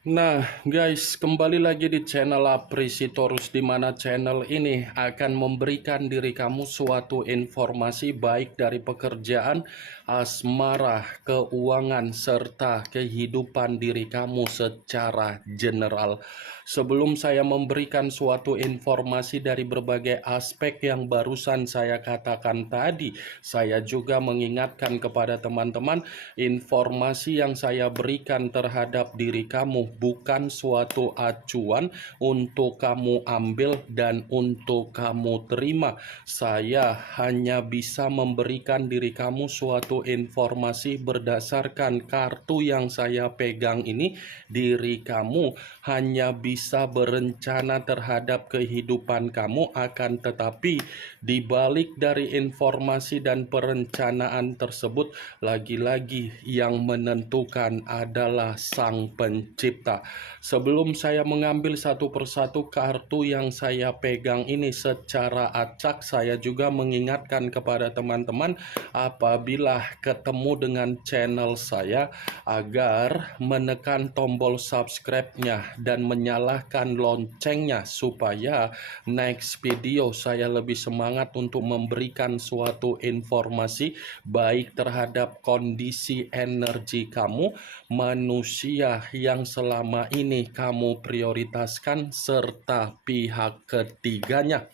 Nah, guys, kembali lagi di channel Aprisitorus, di mana channel ini akan memberikan diri kamu suatu informasi baik dari pekerjaan, asmara, keuangan, serta kehidupan diri kamu secara general. Sebelum saya memberikan suatu informasi dari berbagai aspek yang barusan saya katakan tadi, saya juga mengingatkan kepada teman-teman, informasi yang saya berikan terhadap diri kamu bukan suatu acuan untuk kamu ambil dan untuk kamu terima. Saya hanya bisa memberikan diri kamu suatu informasi berdasarkan kartu yang saya pegang ini. Diri kamu hanya bisa berencana terhadap kehidupan kamu, akan tetapi di balik dari informasi dan perencanaan tersebut, lagi-lagi yang menentukan adalah Sang Pencipta. Sebelum saya mengambil satu persatu kartu yang saya pegang ini secara acak, saya juga mengingatkan kepada teman-teman apabila ketemu dengan channel saya agar menekan tombol subscribe-nya dan menyalakan loncengnya supaya next video saya lebih semangat untuk memberikan suatu informasi baik terhadap kondisi energi kamu, manusia yang selama ini kamu prioritaskan, serta pihak ketiganya.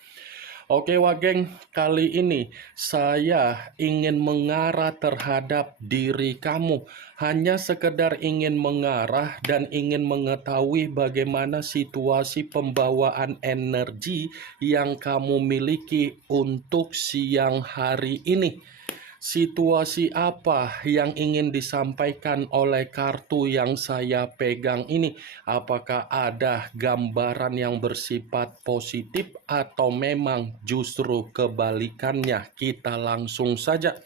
Oke Wageng, kali ini saya ingin mengarah terhadap diri kamu. Hanya sekedar ingin mengarah dan ingin mengetahui bagaimana situasi pembawaan energi yang kamu miliki untuk siang hari ini. Situasi apa yang ingin disampaikan oleh kartu yang saya pegang ini? Apakah ada gambaran yang bersifat positif atau memang justru kebalikannya? Kita langsung saja.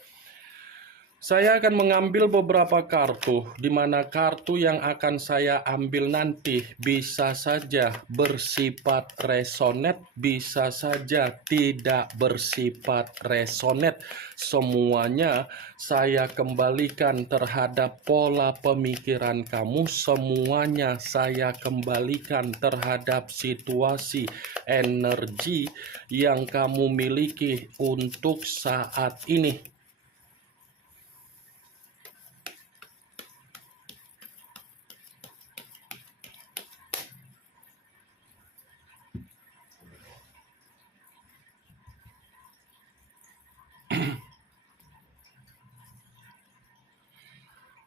Saya akan mengambil beberapa kartu, di mana kartu yang akan saya ambil nanti bisa saja bersifat resonet, bisa saja tidak bersifat resonet. Semuanya saya kembalikan terhadap pola pemikiran kamu, semuanya saya kembalikan terhadap situasi energi yang kamu miliki untuk saat ini.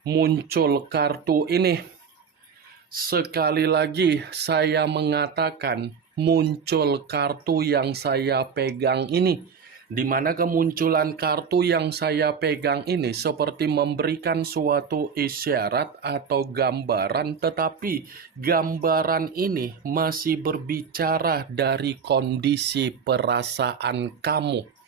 Muncul kartu ini. Sekali lagi saya mengatakan muncul kartu yang saya pegang ini, di mana kemunculan kartu yang saya pegang ini seperti memberikan suatu isyarat atau gambaran, tetapi gambaran ini masih berbicara dari kondisi perasaan kamu.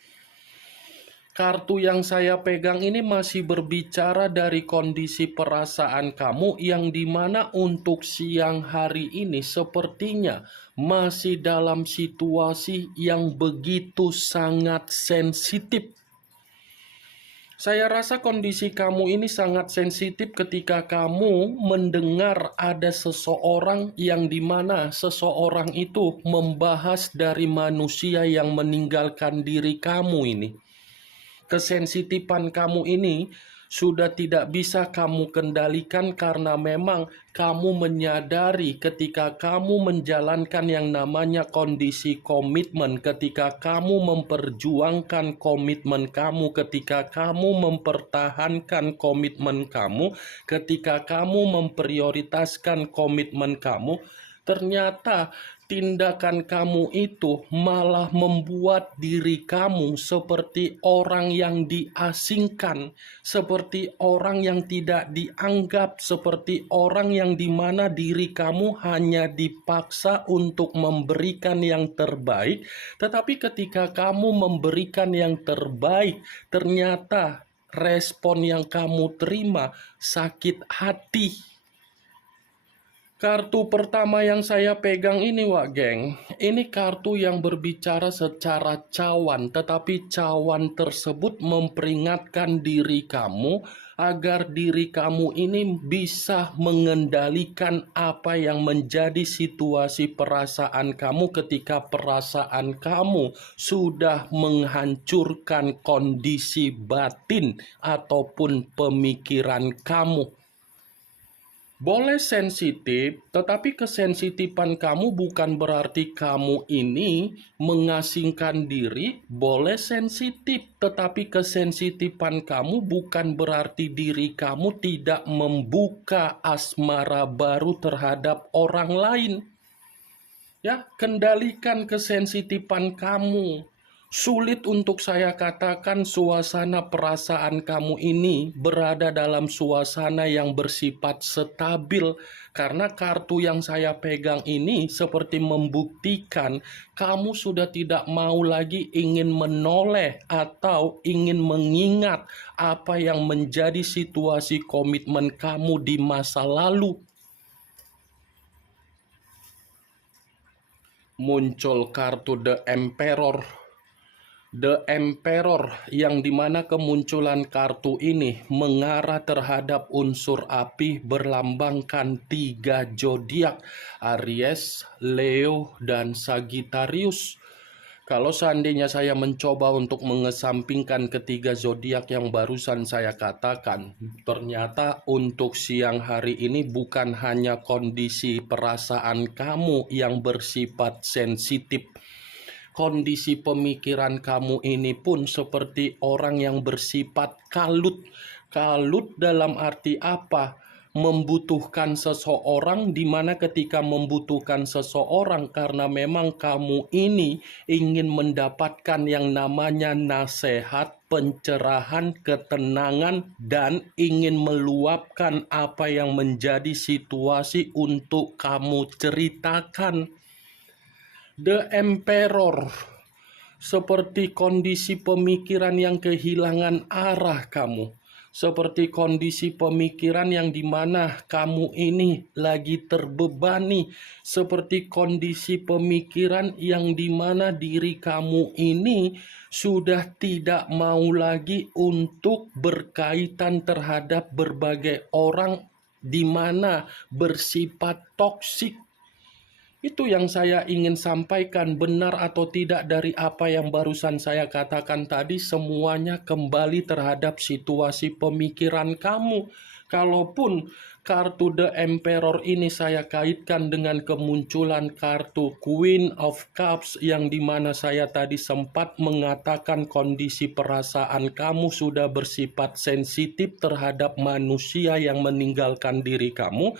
Kartu yang saya pegang ini masih berbicara dari kondisi perasaan kamu, yang dimana untuk siang hari ini sepertinya masih dalam situasi yang begitu sangat sensitif. Saya rasa kondisi kamu ini sangat sensitif ketika kamu mendengar ada seseorang yang dimana seseorang itu membahas dari manusia yang meninggalkan diri kamu ini. Kesensitifan kamu ini sudah tidak bisa kamu kendalikan karena memang kamu menyadari ketika kamu menjalankan yang namanya kondisi komitmen, ketika kamu memperjuangkan komitmen kamu, ketika kamu mempertahankan komitmen kamu, ketika kamu memprioritaskan komitmen kamu, ternyata tindakan kamu itu malah membuat diri kamu seperti orang yang diasingkan, seperti orang yang tidak dianggap, seperti orang yang dimana diri kamu hanya dipaksa untuk memberikan yang terbaik. Tetapi ketika kamu memberikan yang terbaik, ternyata respon yang kamu terima sakit hati. Kartu pertama yang saya pegang ini, Wak Geng, ini kartu yang berbicara secara cawan, tetapi cawan tersebut memperingatkan diri kamu agar diri kamu ini bisa mengendalikan apa yang menjadi situasi perasaan kamu ketika perasaan kamu sudah menghancurkan kondisi batin ataupun pemikiran kamu. Boleh sensitif, tetapi kesensitifan kamu bukan berarti kamu ini mengasingkan diri. Boleh sensitif, tetapi kesensitifan kamu bukan berarti diri kamu tidak membuka asmara baru terhadap orang lain. Ya, kendalikan kesensitifan kamu. Sulit untuk saya katakan suasana perasaan kamu ini berada dalam suasana yang bersifat stabil, karena kartu yang saya pegang ini seperti membuktikan kamu sudah tidak mau lagi ingin menoleh atau ingin mengingat apa yang menjadi situasi komitmen kamu di masa lalu. Muncul kartu The Emperor. The Emperor, yang dimana kemunculan kartu ini mengarah terhadap unsur api berlambangkan 3 zodiak, Aries, Leo, dan Sagittarius. Kalau seandainya saya mencoba untuk mengesampingkan ketiga zodiak yang barusan saya katakan, ternyata untuk siang hari ini bukan hanya kondisi perasaan kamu yang bersifat sensitif. Kondisi pemikiran kamu ini pun seperti orang yang bersifat kalut. Kalut dalam arti apa? Membutuhkan seseorang, di mana ketika membutuhkan seseorang karena memang kamu ini ingin mendapatkan yang namanya nasihat, pencerahan, ketenangan, dan ingin meluapkan apa yang menjadi situasi untuk kamu ceritakan. The Emperor, seperti kondisi pemikiran yang kehilangan arah kamu. Seperti kondisi pemikiran yang dimana kamu ini lagi terbebani. Seperti kondisi pemikiran yang dimana diri kamu ini sudah tidak mau lagi untuk berkaitan terhadap berbagai orang dimana bersifat toksik. Itu yang saya ingin sampaikan, benar atau tidak dari apa yang barusan saya katakan tadi, semuanya kembali terhadap situasi pemikiran kamu. Kalaupun kartu The Emperor ini saya kaitkan dengan kemunculan kartu Queen of Cups, yang dimana saya tadi sempat mengatakan kondisi perasaan kamu sudah bersifat sensitif terhadap manusia yang meninggalkan diri kamu.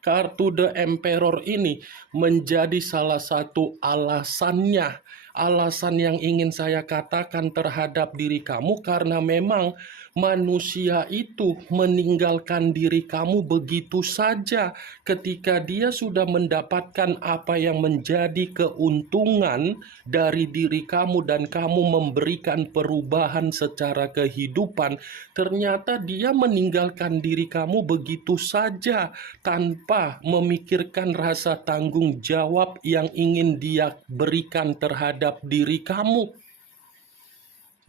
Kartu The Emperor ini menjadi salah satu alasannya, alasan yang ingin saya katakan terhadap diri kamu, karena memang manusia itu meninggalkan diri kamu begitu saja ketika dia sudah mendapatkan apa yang menjadi keuntungan dari diri kamu dan kamu memberikan perubahan secara kehidupan. Ternyata dia meninggalkan diri kamu begitu saja tanpa memikirkan rasa tanggung jawab yang ingin dia berikan terhadap diri kamu.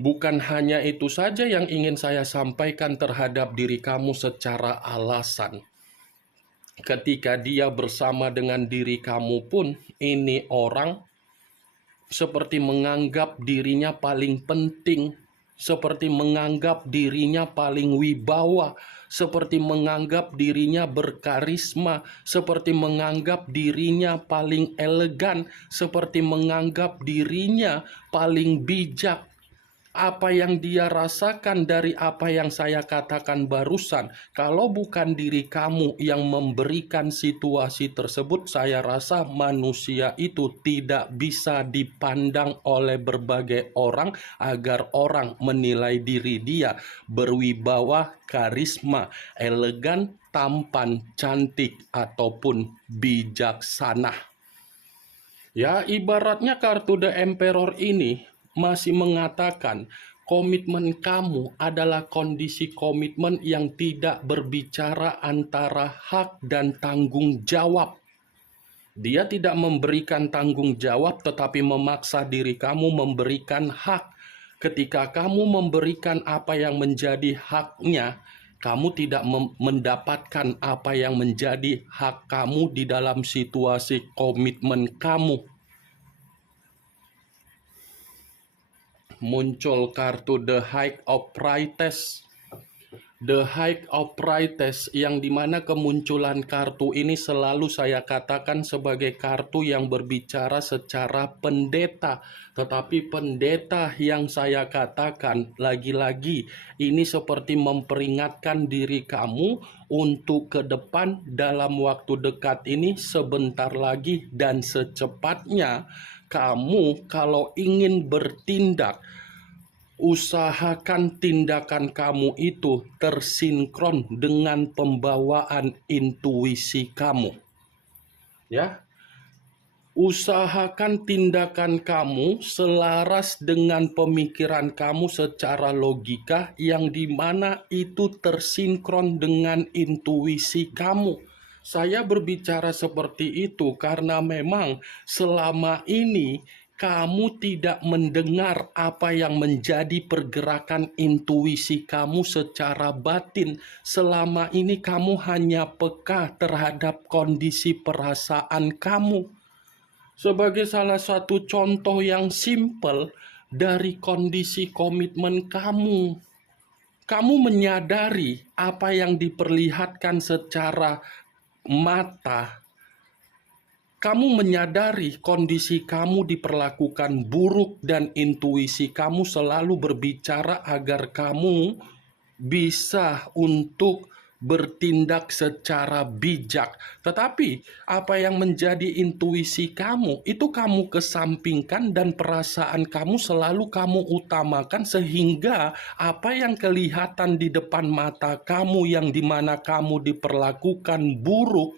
Bukan hanya itu saja yang ingin saya sampaikan terhadap diri kamu secara alasan. Ketika dia bersama dengan diri kamu pun, ini orang seperti menganggap dirinya paling penting, seperti menganggap dirinya paling wibawa, seperti menganggap dirinya berkarisma, seperti menganggap dirinya paling elegan, seperti menganggap dirinya paling bijak. Apa yang dia rasakan dari apa yang saya katakan barusan, kalau bukan diri kamu yang memberikan situasi tersebut, saya rasa manusia itu tidak bisa dipandang oleh berbagai orang agar orang menilai diri dia berwibawa, karisma, elegan, tampan, cantik, ataupun bijaksana. Ya, ibaratnya kartu The Emperor ini masih mengatakan Komitmen kamu adalah kondisi komitmen yang tidak berbicara antara hak dan tanggung jawab. Dia tidak memberikan tanggung jawab, tetapi memaksa diri kamu memberikan hak. Ketika kamu memberikan apa yang menjadi haknya, kamu tidak mendapatkan apa yang menjadi hak kamu di dalam situasi komitmen kamu. Muncul kartu The High of Priestess. The High of Priestess, yang dimana kemunculan kartu ini selalu saya katakan sebagai kartu yang berbicara secara pendeta. Tetapi pendeta yang saya katakan lagi-lagi ini seperti memperingatkan diri kamu untuk ke depan dalam waktu dekat ini, sebentar lagi dan secepatnya kamu kalau ingin bertindak, usahakan tindakan kamu itu tersinkron dengan pembawaan intuisi kamu. Ya. Usahakan tindakan kamu selaras dengan pemikiran kamu secara logika, yang dimana itu tersinkron dengan intuisi kamu. Saya berbicara seperti itu karena memang selama ini kamu tidak mendengar apa yang menjadi pergerakan intuisi kamu secara batin. Selama ini kamu hanya peka terhadap kondisi perasaan kamu. Sebagai salah satu contoh yang simpel dari kondisi komitmen kamu, kamu menyadari apa yang diperlihatkan secara mata. Kamu menyadari kondisi kamu diperlakukan buruk dan intuisi kamu selalu berbicara agar kamu bisa untuk bertindak secara bijak. Tetapi apa yang menjadi intuisi kamu itu kamu kesampingkan, dan perasaan kamu selalu kamu utamakan, sehingga apa yang kelihatan di depan mata kamu yang dimana kamu diperlakukan buruk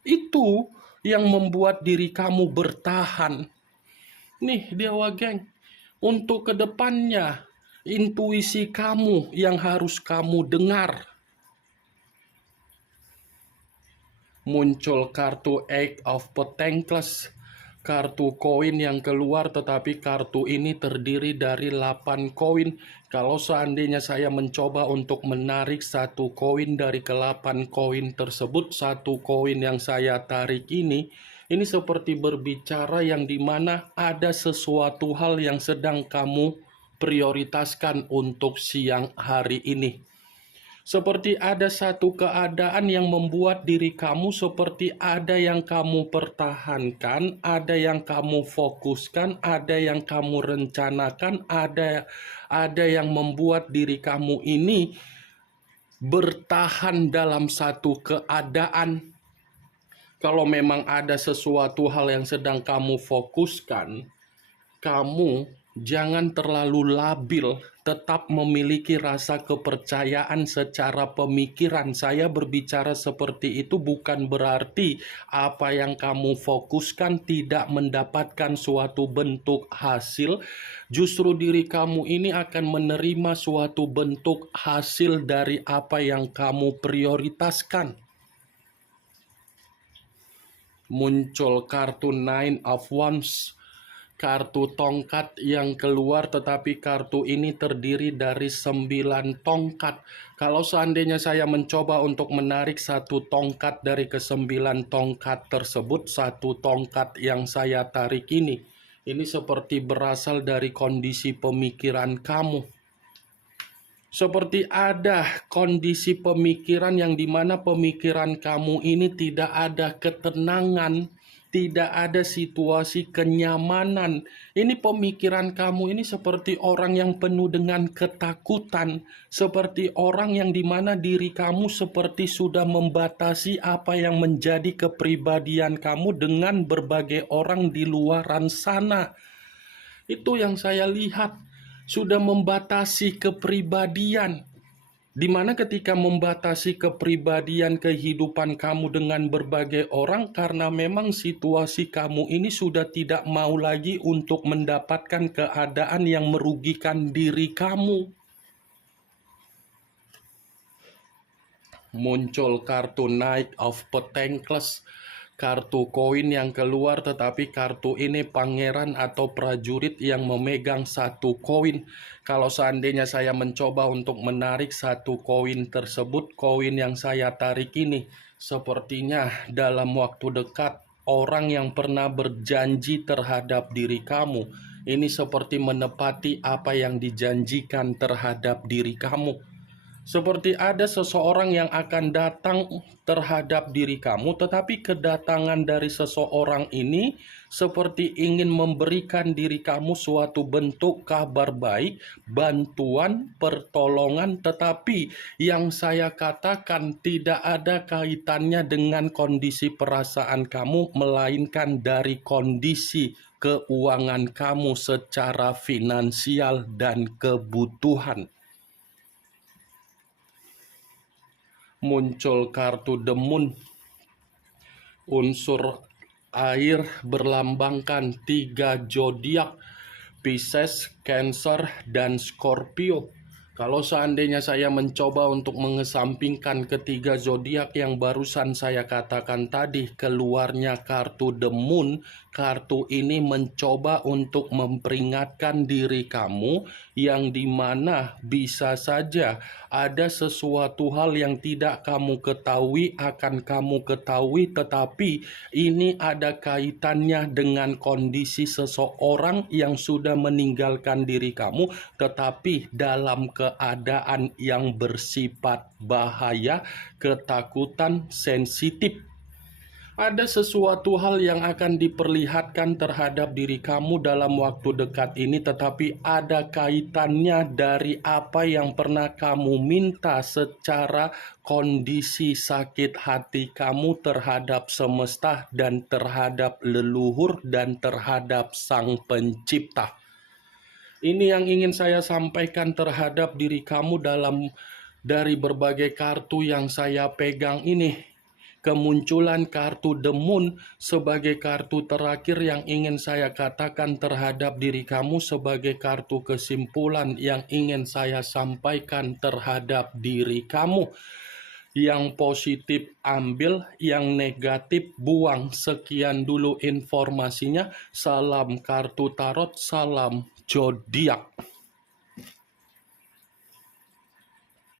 itu yang membuat diri kamu bertahan. Nih Dewa Geng, untuk kedepannya intuisi kamu yang harus kamu dengar. Muncul kartu Eight of Pentacles, kartu koin yang keluar, tetapi kartu ini terdiri dari 8 koin. Kalau seandainya saya mencoba untuk menarik satu koin dari ke-8 koin tersebut, satu koin yang saya tarik ini seperti berbicara yang dimana ada sesuatu hal yang sedang kamu prioritaskan untuk siang hari ini. Seperti ada satu keadaan yang membuat diri kamu seperti ada yang kamu pertahankan, ada yang kamu fokuskan, ada yang kamu rencanakan, ada yang membuat diri kamu ini bertahan dalam satu keadaan. Kalau memang ada sesuatu hal yang sedang kamu fokuskan, kamu jangan terlalu labil, tetap memiliki rasa kepercayaan secara pemikiran. Saya berbicara seperti itu bukan berarti apa yang kamu fokuskan tidak mendapatkan suatu bentuk hasil. Justru diri kamu ini akan menerima suatu bentuk hasil dari apa yang kamu prioritaskan. Muncul kartu Nine of Wands, kartu tongkat yang keluar, tetapi kartu ini terdiri dari 9 tongkat. Kalau seandainya saya mencoba untuk menarik satu tongkat dari ke-9 tongkat tersebut, satu tongkat yang saya tarik ini seperti berasal dari kondisi pemikiran kamu. Seperti ada kondisi pemikiran yang dimana pemikiran kamu ini tidak ada ketenangan, tidak ada situasi kenyamanan. Ini pemikiran kamu ini seperti orang yang penuh dengan ketakutan, seperti orang yang dimana diri kamu seperti sudah membatasi apa yang menjadi kepribadian kamu dengan berbagai orang di luaran sana. Itu yang saya lihat, sudah membatasi kepribadian. Dimana ketika membatasi kepribadian kehidupan kamu dengan berbagai orang karena memang situasi kamu ini sudah tidak mau lagi untuk mendapatkan keadaan yang merugikan diri kamu. Muncul kartu Knight of Pentacles, kartu koin yang keluar, tetapi kartu ini pangeran atau prajurit yang memegang satu koin. Kalau seandainya saya mencoba untuk menarik satu koin tersebut, koin yang saya tarik ini sepertinya dalam waktu dekat orang yang pernah berjanji terhadap diri kamu ini seperti menepati apa yang dijanjikan terhadap diri kamu. Seperti ada seseorang yang akan datang terhadap diri kamu, tetapi kedatangan dari seseorang ini seperti ingin memberikan diri kamu suatu bentuk kabar baik, bantuan, pertolongan, tetapi yang saya katakan tidak ada kaitannya dengan kondisi perasaan kamu, melainkan dari kondisi keuangan kamu secara finansial dan kebutuhan. Muncul kartu The Moon, unsur air berlambangkan 3 zodiak, Pisces, Cancer, dan Scorpio. Kalau seandainya saya mencoba untuk mengesampingkan ketiga zodiak yang barusan saya katakan tadi, keluarnya kartu The Moon, kartu ini mencoba untuk memperingatkan diri kamu yang dimana bisa saja ada sesuatu hal yang tidak kamu ketahui akan kamu ketahui, tetapi ini ada kaitannya dengan kondisi seseorang yang sudah meninggalkan diri kamu, tetapi dalam keadaan yang bersifat bahaya, ketakutan, sensitif. Ada sesuatu hal yang akan diperlihatkan terhadap diri kamu dalam waktu dekat ini, tetapi ada kaitannya dari apa yang pernah kamu minta secara kondisi sakit hati kamu terhadap semesta dan terhadap leluhur dan terhadap Sang Pencipta. Ini yang ingin saya sampaikan terhadap diri kamu dari berbagai kartu yang saya pegang ini. Kemunculan kartu The Moon sebagai kartu terakhir yang ingin saya katakan terhadap diri kamu sebagai kartu kesimpulan yang ingin saya sampaikan terhadap diri kamu. Yang positif ambil, yang negatif buang. Sekian dulu informasinya. Salam kartu tarot, salam zodiak.